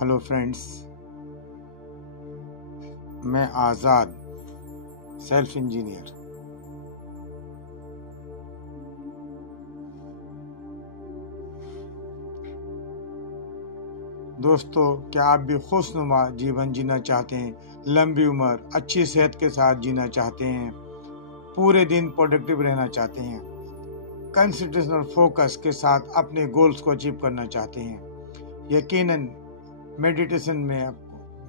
Hello friends, मैं आज़ाद self engineer. दोस्तों, क्या आप भी खुशनुमा जीवन जीना चाहते हैं? लंबी उम्र, अच्छी सेहत के साथ जीना चाहते हैं? पूरे दिन प्रोडक्टिव रहना चाहते हैं? कंसंट्रेशन और फोकस के साथ अपने गोल्स को अचीव करना चाहते हैं? यकीनन मेडिटेशन में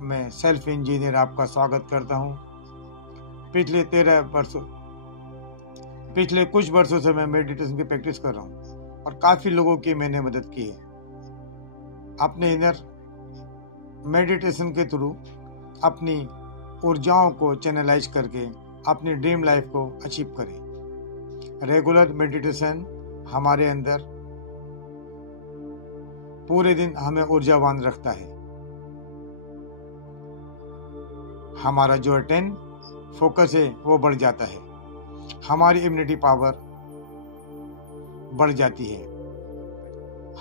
मैं सेल्फ इंजीनियर आपका स्वागत करता हूं। पिछले कुछ वर्षों से मैं मेडिटेशन की प्रैक्टिस कर रहा हूं और काफ़ी लोगों की मैंने मदद की है। अपने इनर मेडिटेशन के थ्रू अपनी ऊर्जाओं को चैनलाइज करके अपनी ड्रीम लाइफ को अचीव करें। रेगुलर मेडिटेशन हमारे अंदर पूरे दिन हमें ऊर्जावान रखता है। हमारा जो फोकस है वो बढ़ जाता है, हमारी इम्यूनिटी पावर बढ़ जाती है,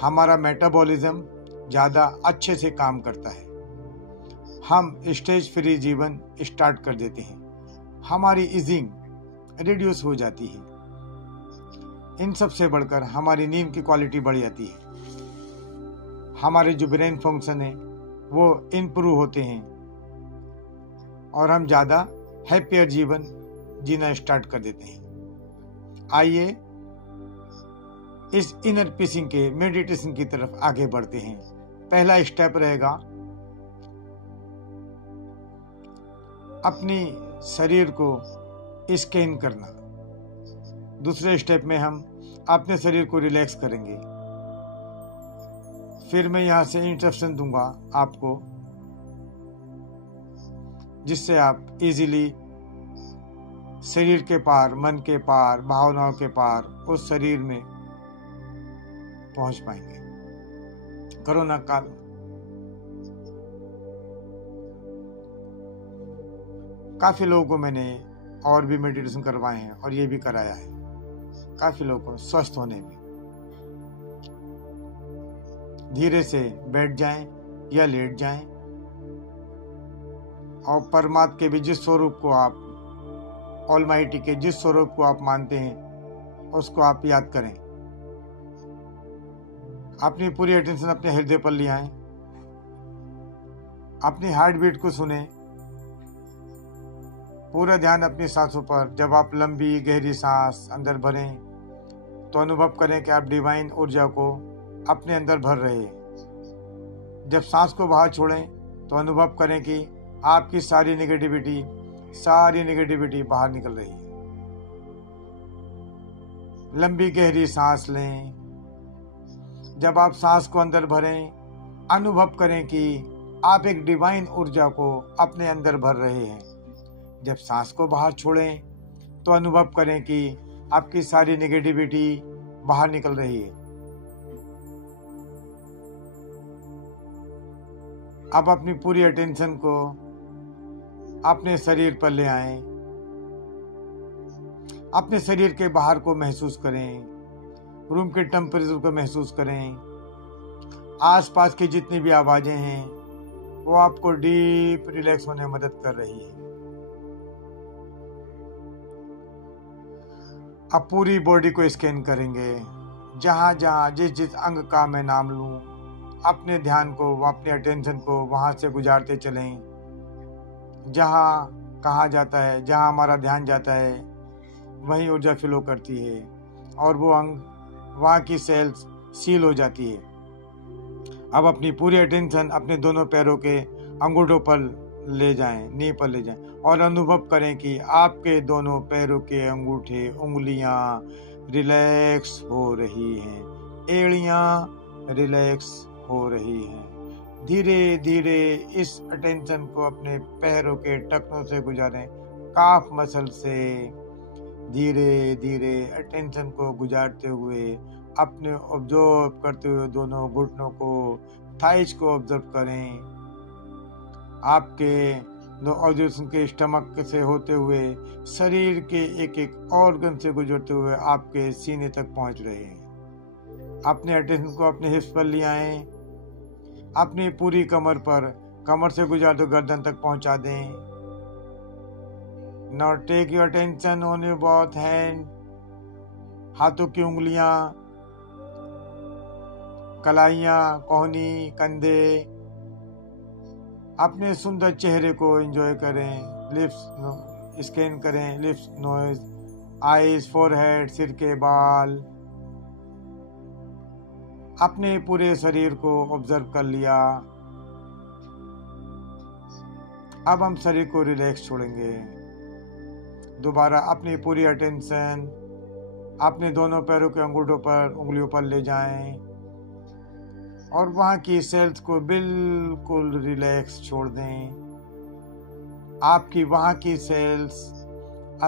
हमारा मेटाबॉलिज्म ज़्यादा अच्छे से काम करता है, हम स्ट्रेस फ्री जीवन स्टार्ट कर देते हैं, हमारी इजिंग रिड्यूस हो जाती है। इन सब से बढ़कर हमारी नींद की क्वालिटी बढ़ जाती है, हमारे जो ब्रेन फंक्शन है वो इम्प्रूव होते हैं और हम ज़्यादा हैप्पियर जीवन जीना स्टार्ट कर देते हैं। आइए इस इनर पीसिंग के मेडिटेशन की तरफ आगे बढ़ते हैं। पहला स्टेप रहेगा अपनी शरीर को स्कैन करना। दूसरे स्टेप में हम अपने शरीर को रिलैक्स करेंगे। फिर मैं यहाँ से इंस्ट्रक्शन दूंगा आपको, जिससे आप इजीली शरीर के पार, मन के पार, भावनाओं के पार उस शरीर में पहुंच पाएंगे। कोरोना काल काफी लोगों को मैंने और भी मेडिटेशन करवाए हैं और ये भी कराया है, काफी लोगों को स्वस्थ होने में। धीरे से बैठ जाएं या लेट जाएं और परमात्मा के भी जिस स्वरूप को आप, ऑलमाइटी के जिस स्वरूप को आप मानते हैं उसको आप याद करें। अपनी पूरी अटेंशन अपने हृदय पर ले आएं, अपनी हार्ट बीट को सुने, पूरा ध्यान अपनी सांसों पर। जब आप लंबी गहरी सांस अंदर भरें तो अनुभव करें कि आप डिवाइन ऊर्जा को अपने अंदर भर रहे हैं। जब सांस को बाहर छोड़ें तो अनुभव करें कि आपकी सारी नेगेटिविटी बाहर निकल रही है। लंबी गहरी सांस लें। जब आप सांस को अंदर भरें, अनुभव करें कि आप एक डिवाइन ऊर्जा को अपने अंदर भर रहे हैं। जब सांस को बाहर छोड़ें तो अनुभव करें कि आपकी सारी नेगेटिविटी बाहर निकल रही है। अब अपनी पूरी अटेंशन को अपने शरीर पर ले आएं। अपने शरीर के बाहर को महसूस करें, रूम के टेम्परेचर को महसूस करें। आसपास की जितनी भी आवाजें हैं वो आपको डीप रिलैक्स होने में मदद कर रही है। अब पूरी बॉडी को स्कैन करेंगे। जहाँ जहाँ जिस अंग का मैं नाम लूँ, अपने ध्यान को, अपने अटेंशन को वहाँ से गुजारते चलें। जहाँ कहा जाता है, जहाँ हमारा ध्यान जाता है वहीं ऊर्जा फ्लो करती है और वो अंग, वहाँ की सेल्स सील हो जाती है। अब अपनी पूरी अटेंशन अपने दोनों पैरों के अंगूठों पर ले जाएं, नी पर ले जाएं और अनुभव करें कि आपके दोनों पैरों के अंगूठे, उंगलियां रिलैक्स हो रही हैं, एड़ियां रिलैक्स हो रही हैं। धीरे धीरे इस अटेंशन को अपने पैरों के टखनों से गुजारें, काफ मसल से धीरे धीरे अटेंशन को गुजारते हुए अपने ऑब्जर्व करते हुए दोनों घुटनों को, थाइस को ऑब्जर्व करें। आपके दो ऑब्जर्वेशन के स्टमक से होते हुए शरीर के एक एक ऑर्गन से गुजरते हुए आपके सीने तक पहुंच रहे हैं। अपने अटेंशन को अपने हिप्स पर ले आएं। अपनी पूरी कमर पर, कमर से गुजार तो गर्दन तक पहुंचा दें। Now take your attention on your both hand, हाथों की उंगलियां, कलाइयां, कोहनी, कंधे। अपने सुंदर चेहरे को एंजॉय करें। लिप्स स्कैन करें, लिप्स, नोज, आईज, फोरहेड, सिर के बाल। अपने पूरे शरीर को ऑब्जर्व कर लिया। अब हम शरीर को रिलैक्स छोड़ेंगे। दोबारा अपनी पूरी अटेंशन अपने दोनों पैरों के अंगूठों पर, उंगलियों पर ले जाएं और वहां की सेल्स को बिल्कुल रिलैक्स छोड़ दें। आपकी वहां की सेल्स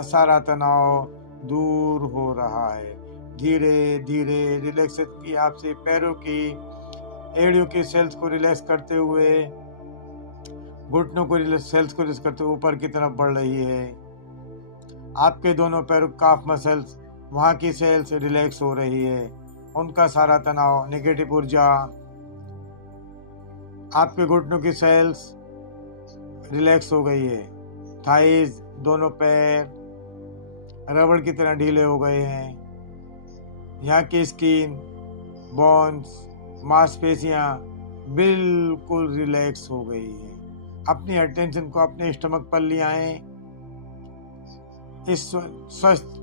सारा तनाव दूर हो रहा है। धीरे धीरे रिलैक्सेशन की आपसे पैरों की एड़ियों की सेल्स को रिलैक्स करते हुए, घुटनों को सेल्स को रिलैक्स करते हुए ऊपर की तरफ बढ़ रही है। आपके दोनों पैरों काफ मसल्स, वहां की सेल्स रिलैक्स हो रही है। उनका सारा तनाव, नेगेटिव ऊर्जा, आपके घुटनों की सेल्स रिलैक्स हो गई है। थाइज, दोनों पैर रबड़ की तरह ढीले हो गए हैं। यहाँ की स्किन, बोन्स, मांसपेशियां बिल्कुल रिलैक्स हो गई है। अपनी अटेंशन को अपने स्टमक पर ले आए। इस स्वस्थ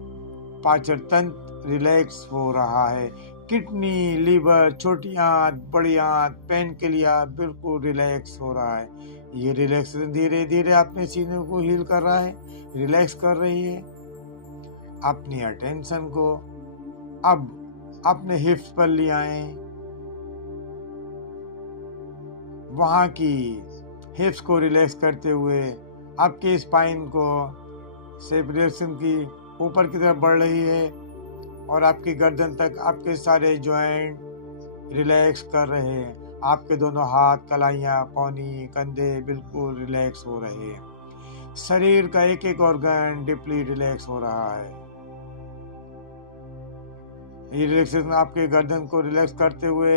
पाचन तंत्र रिलैक्स हो रहा है। किडनी, लीवर, छोटी आंत, बड़ी आंत, पेनक्रिया बिल्कुल रिलैक्स हो रहा है। ये रिलैक्सेशन धीरे धीरे अपने सीने को हील कर रहा है, रिलैक्स कर रही है। अपनी अटेंशन को अब अपने हिप्स पर ले आए। वहां की हिप्स को रिलैक्स करते हुए आपके स्पाइन को सेपरेशन की ऊपर की तरफ बढ़ रही है और आपकी गर्दन तक आपके सारे जॉइंट रिलैक्स कर रहे हैं। आपके दोनों हाथ, कलाइयां, कोहनी, कंधे बिल्कुल रिलैक्स हो रहे हैं। शरीर का एक एक ऑर्गन डीपली रिलैक्स हो रहा है। ये रिलैक्सेशन आपके गर्दन को रिलैक्स करते हुए,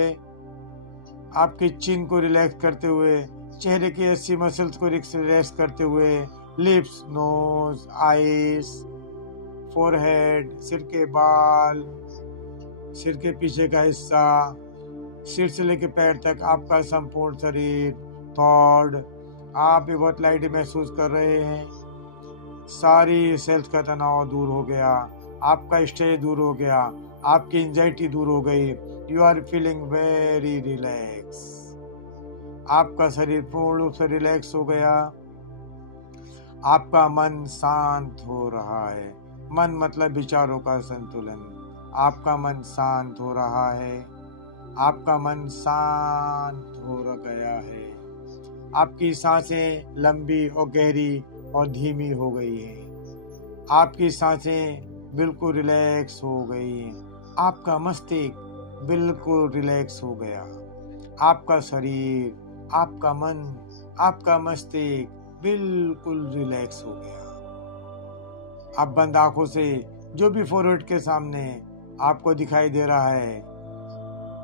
आपकी चिन को रिलैक्स करते हुए, चेहरे की 80 मसल्स को रिलैक्स करते हुए, लिप्स, नोज, आईज, फोरहेड, सिर के बाल, सिर के पीछे का हिस्सा, सिर से लेकर पैर तक आपका संपूर्ण शरीर, थॉट, आप भी बहुत लाइट महसूस कर रहे हैं। सारी सेल्स का तनाव दूर हो गया, आपका स्ट्रेस दूर हो गया, आपकी एंजाइटी दूर हो गई। You are feeling very relax. आपका शरीर पूर्ण रूप से रिलैक्स हो गया। आपका मन शांत हो रहा है। मन मतलब विचारों का संतुलन। आपका मन शांत हो रहा है। आपका मन शांत हो गया है। आपकी सांसें लंबी और गहरी और धीमी हो गई है। आपकी सांसें बिल्कुल रिलैक्स हो गई हैं। आपका मस्तिष्क बिल्कुल रिलैक्स हो गया। आपका शरीर, आपका मन, आपका मस्तिष्क बिल्कुल रिलैक्स हो गया। अब बंद आंखों से जो भी फोरहेड के सामने आपको दिखाई दे रहा है,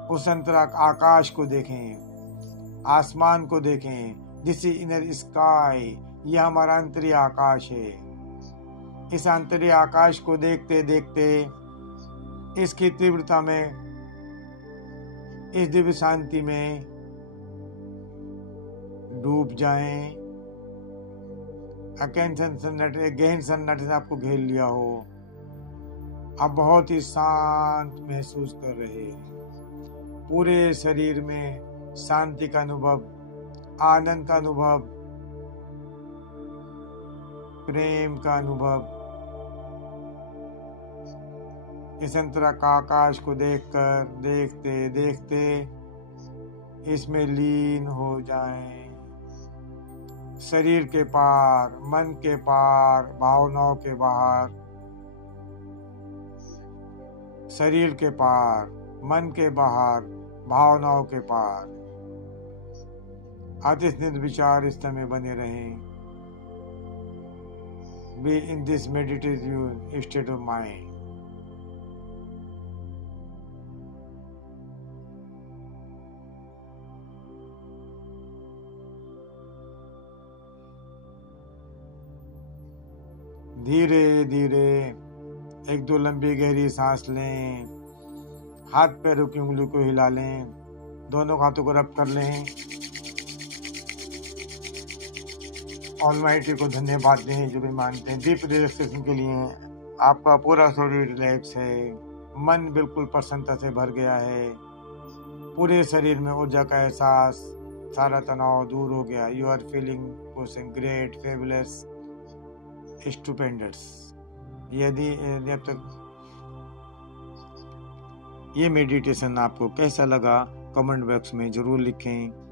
उस अंतराक आकाश को देखें, आसमान को देखें। दिस इज इनर स्काई, यह हमारा अंतरिय आकाश है। इस अंतरिय आकाश को देखते देखते इसकी तीव्रता में, इस दिव्य शांति में डूब जाएं। गहन सन्नाटे ने आपको घेर लिया हो। आप बहुत ही शांत महसूस कर रहे हैं। पूरे शरीर में शांति का अनुभव, आनंद का अनुभव, प्रेम का अनुभव। इस अंतरा का आकाश को देखकर, देखते देखते इसमें लीन हो जाएं। शरीर के पार, मन के पार, भावनाओं के बाहर। शरीर के पार, मन के बाहर, भावनाओं के पार। अतिस्निग्ध विचार इस समय बने रहें। Be in this meditative state of mind. धीरे धीरे एक दो लंबी गहरी सांस लें, हाथ पैरों की उंगली को हिला लें, दोनों हाथों को रब कर लें, ऑलमाइटी को धन्यवाद दें जो भी मानते हैं। डीप रिलैक्सेशन के लिए आपका पूरा शरीर रिलैक्स है, मन बिल्कुल प्रसन्नता से भर गया है, पूरे शरीर में ऊर्जा का एहसास, सारा तनाव दूर हो गया। You are feeling great, fabulous, stupendous. यदि अब तक ये मेडिटेशन आपको कैसा लगा कमेंट बॉक्स में ज़रूर लिखें।